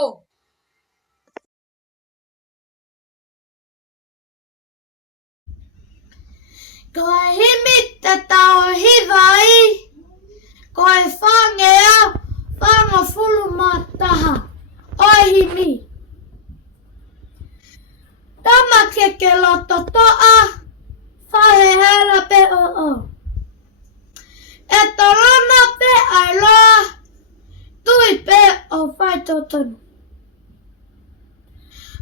tau. Koe himita tau hivai, koe whangea, whanga fulumataha, oi himi. Tama ke loto toa, whahe hera pe o. E torona pe ai loa, tui pe o whai totonu.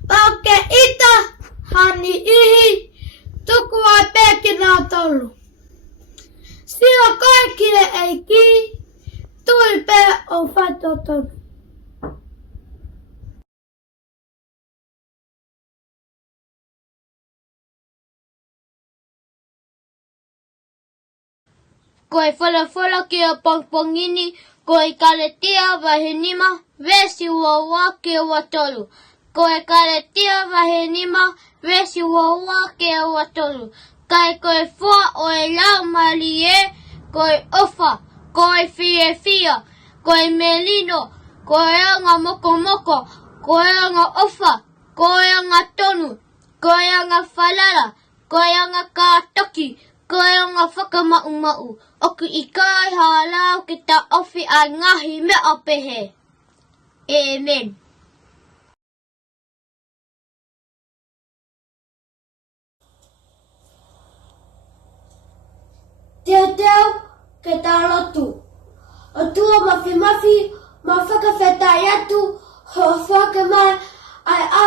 Pau ke ita, hani ihi, tuku ai peki nā tolu. Sio koe kire ei ki, tui pe o whai totonu. Koe whala ki a pongpongini, koe kaletia wahenima, vesi ua ke ua tolu. Koe kaletia wahenima, vesi ua ke ua tolu. Kai koe fua o e lau mali e, koe ofa, koe fia, koe melino, koe anga moko, koe anga ofa, koe anga tonu, koe anga falala, koe anga kātoki, koe anga whakamau, oku i kai halau ki ta ofi a ngahi mea pehe. Amen. Teo, ke tā lotu. O tua mafi, ma whakawhetai atu, ho whakamai, ai a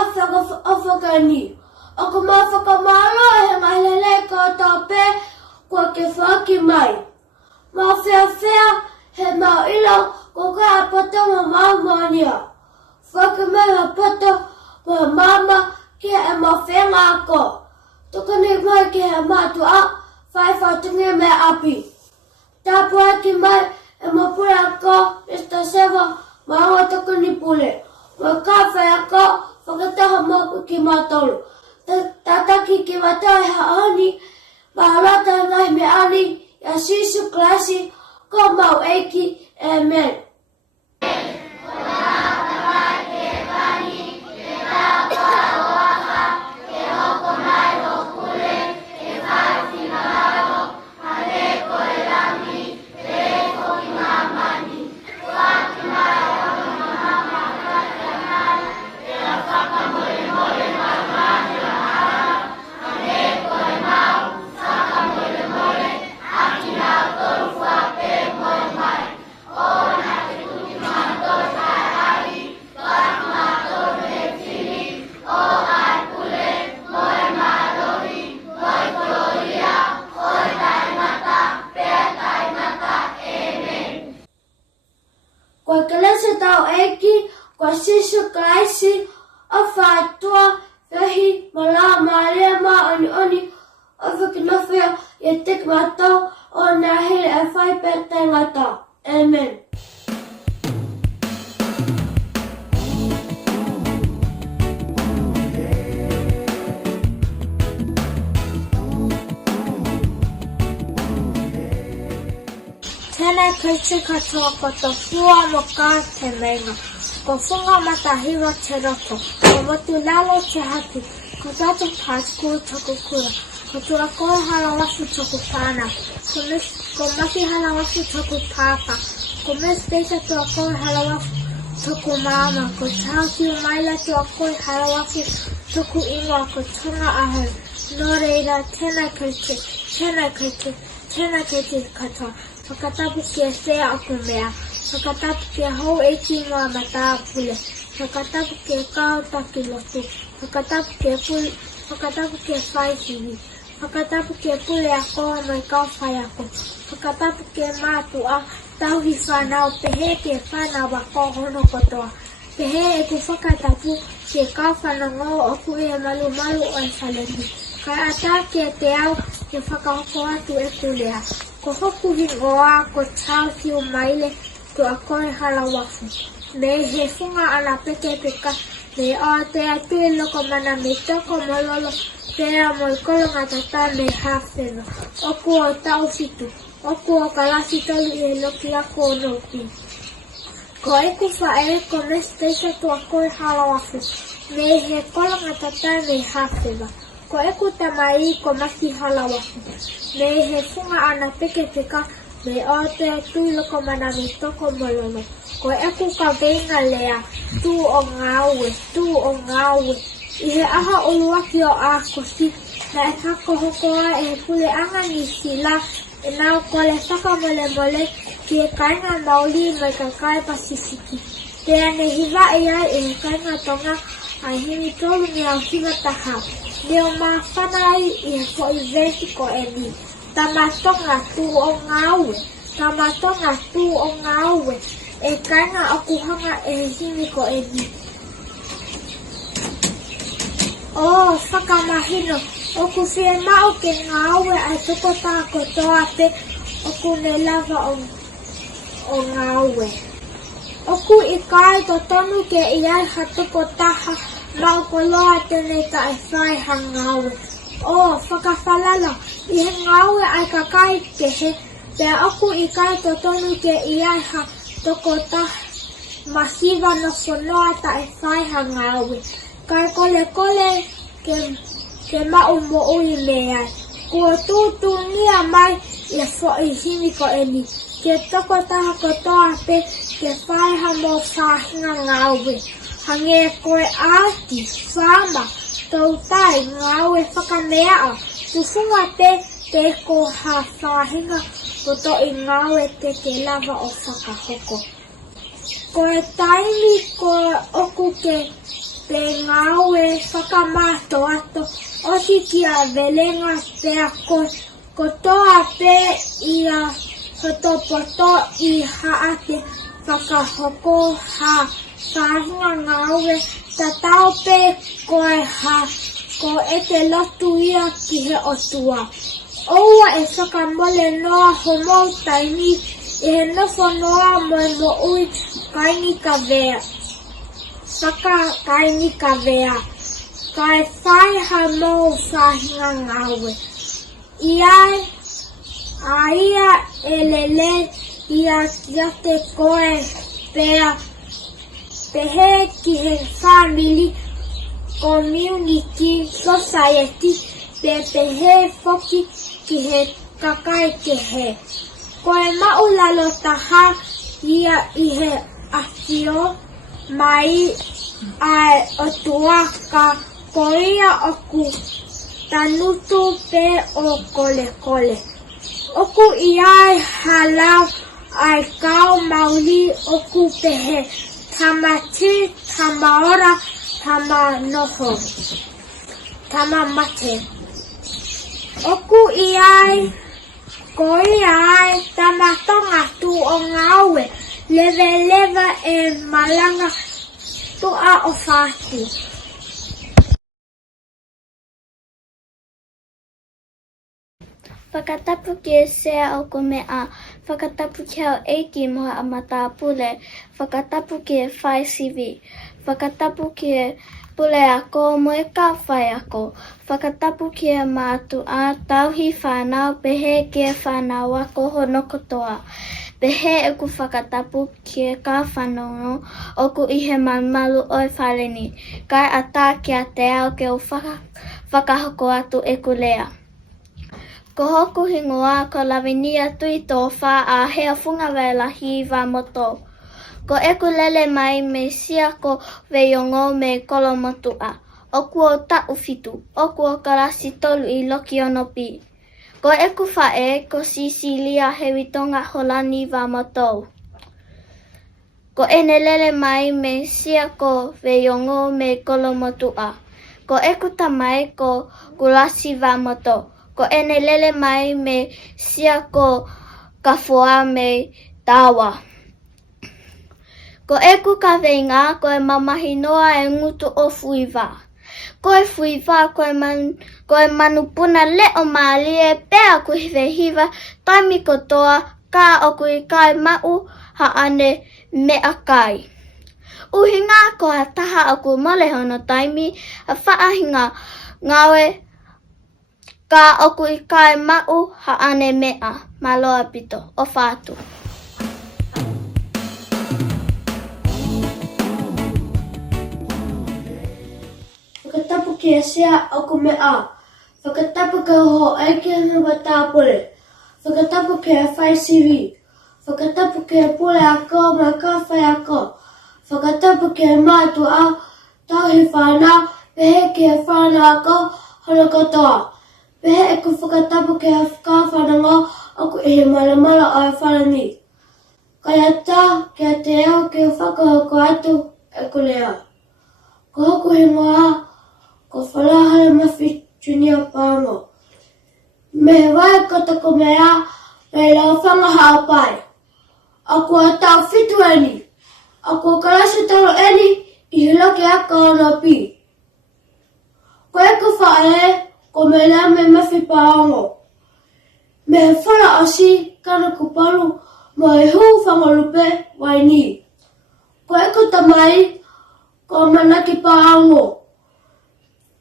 whakani. O ka ma whakamaro he mahelele ko tō pē, kua ke whaki mai. Ma whea, he mau ilo, ko ka apoto ma maumania. Whakamai ma poto, ma mama, ke e ma whenga ako. Tukani mai ke he mātu a, whai whatungi me api. Tāpua ki mai e mapura ako, Mr. Seva, maunga tukani pule. Ma ka whai ako, whakataha moku ki matolu. Tataki ki matau he haoni, maharata ngai me ani, ya sisu klasi, ko mau eiki, amen. Koe kalese tau eki, koe sisu kaisi, o whātua, wehi, mala, maarea, oni, o whakinawhia, e tek matau, o nā hele e whai pētai ngata. Amen. Tēnei kaiti katoa ko tō fua mo kā te meinga. Ko whunga mata hiwa te roko. Ko motu lalo te haki. Ko tatu pātuku toku kura. Ko tua koe halawasu toku pāna. Ko maki halawasu toku pāpa. Ko mes peita tua koe halawasu toku māma. Ko tākiu maila tua koe halawasu toku ingoa. Ko tonga ahu. Nō reira tēnei kaiti katoa. Whakatapu ki e whea aku mea. Whakatapu ki e hou eiti ngā mata pule. Whakatapu ki e kautaki lotu. Whakatapu ki e whai hiwi. Whakatapu ki e pule a koa mai kau whai ako. Whakatapu ki e mātu a tauhi whanau pehe ki e whanau a kohono kotoa. Pehe e ku whakatapu ki e kau whanau o ku e malu o e whaleni. Kai ata ki e te au ki whakahoko atu e kulea. Ko hoku hingoa ko tākiu maile tu a koe halawafu. Me he whunga ana peke peka, me o te atu e loko mana me toko mololo, pēra mo I kolonga tata me hawheno. Oku o tau fitu, oku o kalasi tolu e loki ako o nopi. Ko eku whae ko mesteisa tua koe halawafu. Me he kolanga tatai me hawhewa. Ko eku tamai ko maki halawafu. Me he funga ana peke peka me o te tui loko manami toko mololo. Ko eku ka venga lea tu o ngāue. I he aha uluaki o a kosi na e kako hokoa e pule anga ni sila e nao kole whaka mole ki e kainga mauli mai ka kai Pasifiki. Te ane hiva e ai e he kainga tonga ai himi tolu ni au hiva taha. Leo maa whanai i he ko i veti ko e ni. Tamatonga tu o ngāue. E kainga akuhanga e he himi ko e ni. Oh, whakamahino. Oku whie mao ke ngāue ai toko tā kotoa pe oku ne lava o ngāue. Oku I kai to tonu ke iai hatoko taha mao koloa tene ta e whai ha ngāue. Oh, whakawhalala. I he ngāue ai ka kai ke he. Pea oku I kai to tonu ke iai ha toko taha masiva no whanoa ta e whai ha ngāue. Kai kole ke mau mo ui mea. Kua tūtū nia mai I whai himi ko eni. Ke toko taha kotoa pe ke whaiha mo whahinga ngāue. Hange koe āti, whama, tau tai ngāue whakamea o. Tufunga te ko ha whahinga koto I ngāue te lava o whakahoko. Koe taimi koe oku ke te ngāue whakamato ato. Osi kia velenga pea kotoa pe ia hotopoto I haate whakahoko ha whahinga ngāue. Tatao pe koe ko ete lotu ia ki he otua. Oua e whakamole noa homou taimi I he nofo noa mo ui kaini ka vea. Kaini ka vea. Kai whaiha mou whahinga ngāue. Ia elele ia te koe pea pehe ki he family, community, society, pehe foki ki he kakai ke he. Koe maulalo taha ia I he ahio mai ai otua ka koia oku tanutu pe o kole. Oku iai halau ai kau mauli oku pehe. Tamati, tamaora, tamanoho. Tamamate. Oku iai, koiai, tamatonga tu o ngāue. Leva e malanga tua o whāti. Whakatapu ki sea o ko mea, whakatapu ki hau eiki moha a mata pule, whakatapu ki whai sivi, whakatapu ki pule ako mo e ka whai ako, whakatapu ki mātu a tauhi whanau pehe ki whanau ako honoko toa. Pehe e ku whakatapu ki ka whanongo o ku ihe malu o e whaleni, kai ata ki a te au ke o whakahoko atu e ku lea. Ko hoku hingoa ko lawinia tui tō wha a hea whunga wailahi wā moto. Ko eku lele mai me sia ko weiongo me kolomotua. Oku o tau fitu, oku o karasi tolu I loki onopi. Ko eku whae ko Sisilia he witonga holani wā moto. Ko ene lele mai me sia ko weiongo me kolomotua. Ko eku tamai ko kulasi wā moto. Ko ene lele mai me sia ko kafua me tawa. Ko eku ka veinga ko e mamahi noa e ngutu o fuiwa. Ko e fuiwa ko e manupuna leo maali e pea ku hiwa taimi kotoa ka o ku I kai mau haane me akai. Uhinga ko a taha o ku molehono taimi a whaahinga ngawe ka oku I kai mau haane mea maloa pito o whātu. Whakatapu ki e sea o ku mea. Whakatapu ke ho eke hua tāpule. Whakatapu ke whai siwi. Whakatapu ke pule ako ma ka whai ako. Whakatapu ke mātu a tauhi whānau. Pehe ke whānau ako hono katoa. Pehe e ku whakatapu ke ka whanango aku e he malamala o e whanani. Kaya tā ke te ao ke whakahoko atu e ku lea. Ko hoku he ngoa, ko whalahara mawhi junior pāngo. Me he wai kata ko mea, me lau whangahau pai. Aku a tau whitu eni. Aku a karasi talo eni, i he loke aka ona pi. Ko e ku whae, ko me lea me mawhi pāngo. Me he whara asi, kana ku paru, mo e huu whangarupe wai ni. Ko e ku tamai, ko manaki pāngo.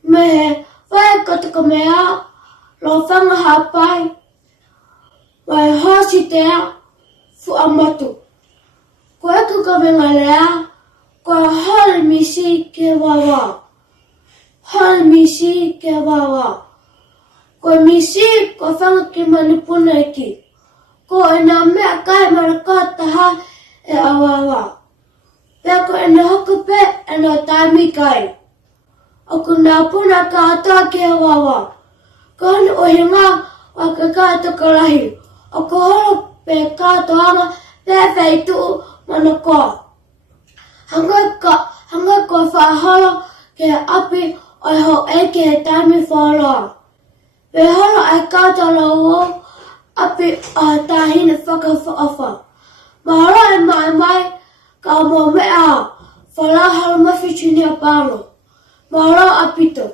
Me he whae kata ko mea, lo whangaha pai, mai hosi tea, fu amatu. Ko e ku kawenga lea, ko hori misi ke wawa. Hori misi ke wawa. Ko misi, ko whangaki manipuna eki. Ko e nā mea kai maraka taha e awawa. Pea ko e nā hoku pe e nā taimi kai. Aku nā puna ka atoa ke awawa. Ko honu o he ngā waka ka tokarahi. Aku horo pe ka toanga pe whai tuu manakoa. Hanga ko whahoro ke api o ho eke he taimi whaloa. Pe horo ai ka tolo api a tahina whakawhaafa. Mahara e mai, ka mo mea, whalahara mawhi junior pāngo. Mahara apito.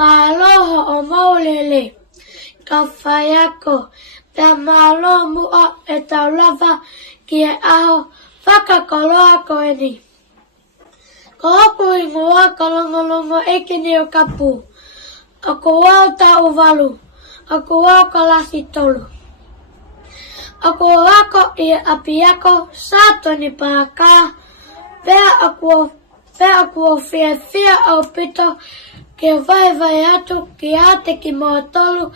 Māloho o maulele, ka whai ako, pia mālo mua e tau lava ki e aho whakakoloa ko e ni. Ko hoku i ngua ka longolongo eke ni o kapu, ako wau ta uwalu, ako wau ka lasi tolu. Ako wako i api ako sato ni pāka, pia aku o fia au pito, ke vai atu ki ate ki moa tolu,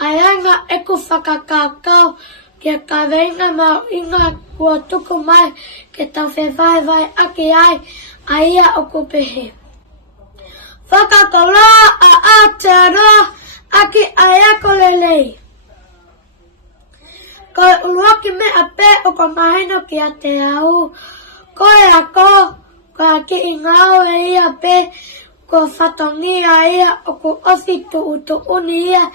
aianga eku whakakakau, ke kawenga mau inga kua tuku mai, ke tau vai aki ai, aia o kupehe. Whakakoloa a Aotearoa, aki aiako lelei. Ko uluaki mea pe o ko mahino ki a te au, ko e ako, ko a ki ingao e ia pe, ko whatongia ia o ko ofi tu uni ia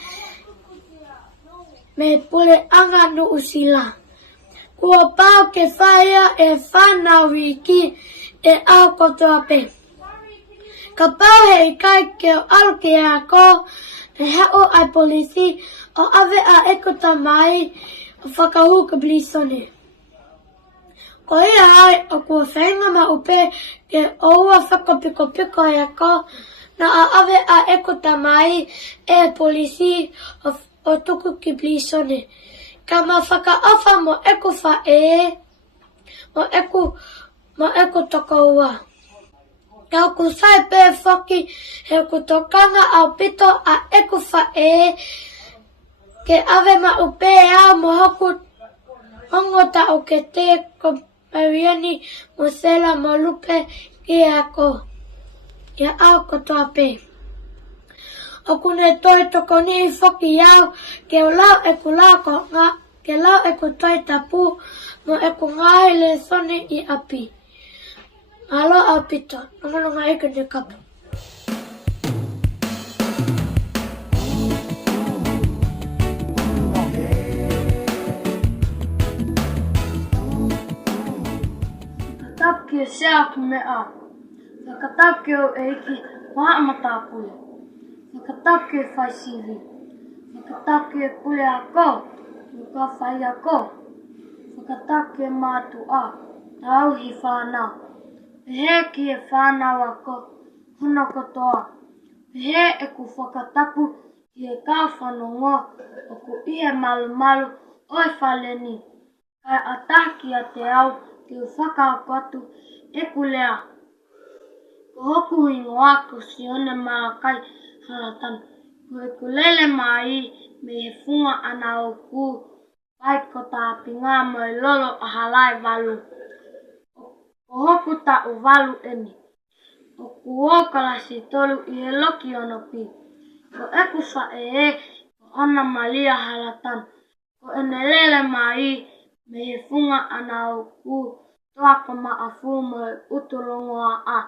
me pule anga no usila. Kua pau ke whaia e whanau wiki e au kotoa pe. Ka pau he ikai ke o aluki e ako e hao ai polisi o ave a ekota mai o whakahuka blisone. Ko ia ai o kua whainga ma upe ke oua whakapiko e ako na a ave a ekota mai e polisi o tuku ki blisone. Ka ma whakaafa mo eku whae, mo eku toko ua. Ka ku sai pe whaki he ku tokanga au pito a eku whae ke ave ma upe au mo hoku hongota o ke te ko Mariani mo sela mo lupe ki ako. Ke au kotoa pe. O kune toi toko ni whaki iau, ke o lau e ku lau ko ngā, ke lau e ku toi tapu, mo e ku ngahe le sone i api. Alo au pito, nonga e kene kapu. Whakatapki e sea ki mea. Whakatapki o eiki whaamatapule. Whakatapki e whai siwi. Whakatapki e pule ako. Ka whai ako. Whakatapki e mātu a. Tauhi whānau. He ki e whānau ako. Hono katoa. He e ku whakatapu ki e kau whanongo o ku ihe malu oi whaleni. Kai ataki a te au ki u whakaokotu e kulea. Ko hoku ingoa ko sione maa kai haratana. Ko e kulele mai me he funga ana o ku pai ko ta pinga mo e lolo a halai walu. Ko hoku ta u walu eni. O ku okalasi tolu I he loki ono pi. Ko eku wha ko ona malia halatan. Ko ene lele mai me he funga ana o ku toaka maafu mo e utulongoa a.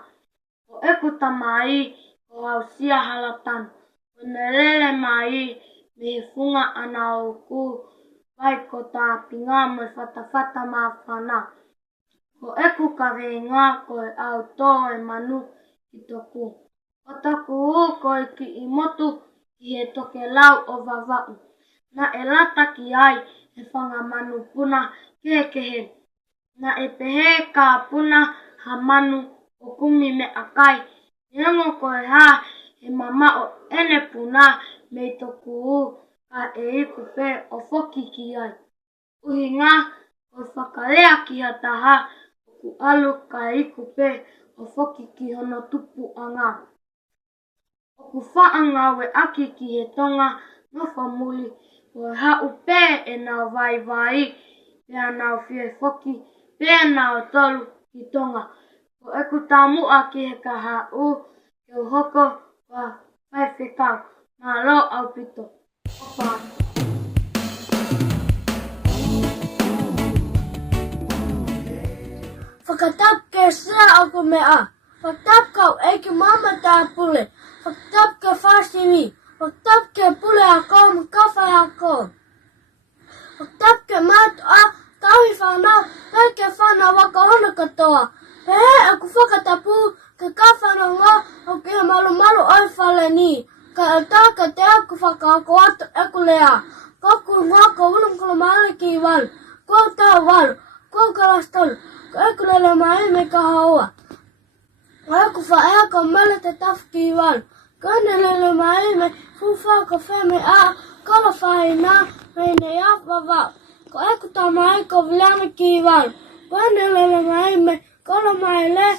Ko eku ta mai ko au sia halatan. Ko ene lele mai me he funga ana o ku pai ko ta pinga mo e whatawhata mawhana. Ko eku ka renga ko e au tō e manu I toku. O toku ko e ki I motu ki he toke lau o wawau. Na e lata ki ai e whanga manu puna kekehe. Na e pehe ka puna ha manu o kumi me akai. Nengo ko e ha e mama o ene puna me toku ka e iku pe o foki ki ai. Uhi ngā o whakalea ki hataha o ku alu ka iku pe o foki ki hono tupu anga. O ku whaanga we aki ki he tonga ngofa muli o e hau pe e nao vai pea nao fie foki pea nao tolu ki tonga. O eku tamua ki he ka hau ke u hoko wa pai whekau ma lo au pito. Opa. Whakatap ke sea aku mea. Whakatap kau eki mama tā pule. Whakatap ke whasiwi. Whakatap ke pule a kau ma kawhai a kau. Whakatap ke mātu a tauhi whanau. Tai ke whanau waka hona katoa. Pehe aku whakatapu ke ka whanau ngā o ki he malu oi whale ni. Ka e tāka te aku whakaako atu eku lea. Koku ngā ko ulumkula maale ki walu. Kou tau walu. Kou kalastolu. Ko eku lele mai me ka haua. Ko eku whaea ko mele te tafu ki walu. Ko ene lele mai me fuwha ko wheme a kala whaina me ne a wawau. Ko eku ta mai ko vileana ki walu. Ko ene lele mai me kala mai le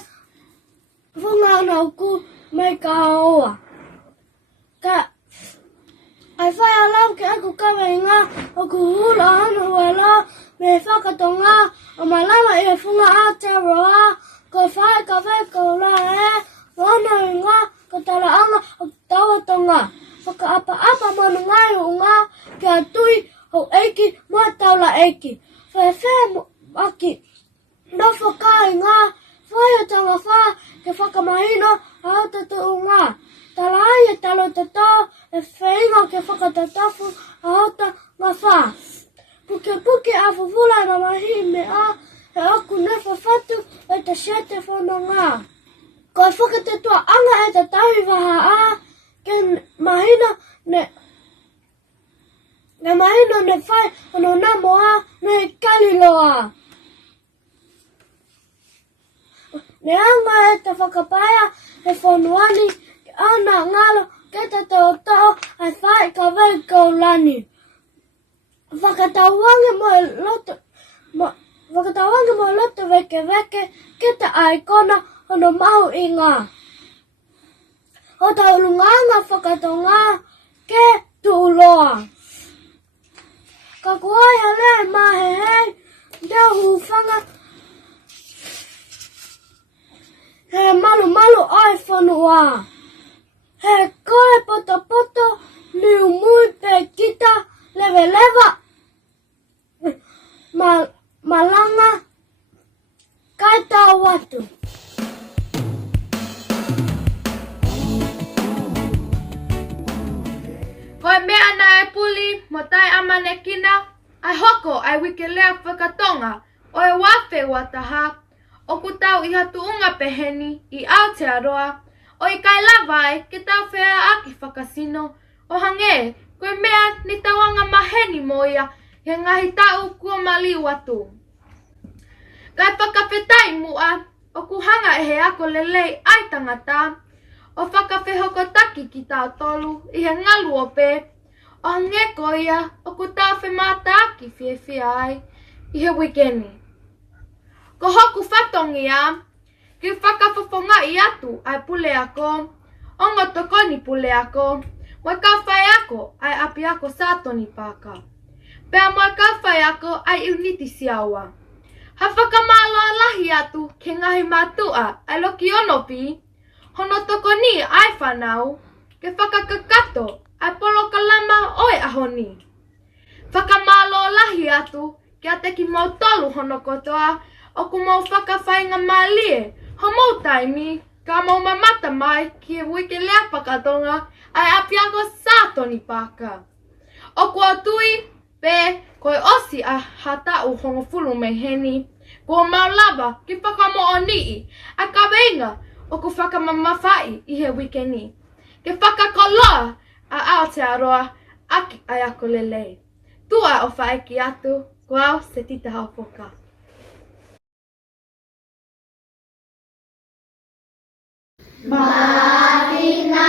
funga ana uku me ka haua. Ka ai whai alau ke eku kawe ngā o ku hula hana huela me whakatonga o malama I funga a te roa ko whai ka wheko la wana ngā ko tala anga o tawatonga. Whaka apa manu ngai o ngā kia tui o eiki mua taula eiki. Whai whai aki nofo kai ngā whai o tanga wha ke whakamahino a tatu o ngā. Tala ai e talo te tō e whainga ke whakatatafu a hota ngā wha. Puke a whuvula e mamahi me a e aku nefa whatu e te sete whono ngā. Ko e whakatetua anga e te tahi waha a ke mahina ne whai ono namo a ne kaliloa. Ne anga e te whakapaia e whonuani ana ngalo ke te tō ai whai ka wei kaulani. Whakatawangi mo loto weke ke te aikona ono mahu I ngā. O taulunganga whakatonga ke tuuloa. Ka kuai hale mahehei te hufanga he malu ai whanua. He koe poto ni umui pe kita lewa malanga kai tau watu. Koe mea na e puli mo tai amane kina ai hoko ai wike lea whakatonga o e wafe wataha o ku tau I hatu unga peheni I Aotearoa o I kai lawai ke tau whea aki whakasino o hange koe mea ni tawanga maheni moia he ngahi tau kua mali watu. Kai whakawhetai mua o ku hanga e he ako lelei ai tangata O whakawhehokotaki ki tau tolu i he ngalu o pe. O ngeko ia o ku tau whemātaki whiwhi ai i he wikeni. Ko hoku whatongi a, ki whakawhawhonga i atu ai pule ako. O ngotokoni pule ako. Moi ka whai ako ai api ako sātoni pāka. Pea moi ka whai ako ai iuniti siaua. Ha whakamalo lahi atu ke ngahi mātua ai loki onopi. Hono toko ni ai whanau, ke whakakakato ai polo kalama oe ahoni. Whakamalo lahi atu ke ate ki mau tolu hono kotoa o ku mau whakawhainga malie ho mau taimi ka mau mamata mai ki e wike lea pakatonga ai api ako sātoni pāka. O kua tui pe koe osi a hatau hongo fulu mei heni, kua mau lava ki whakamo o nii a ka weinga o ku whakamamawhai i he wikeni. Ke whakakoloa a Aotearoa aki ai ako lelei. Tua o whaeki atu, kua se tita hao poka. Marina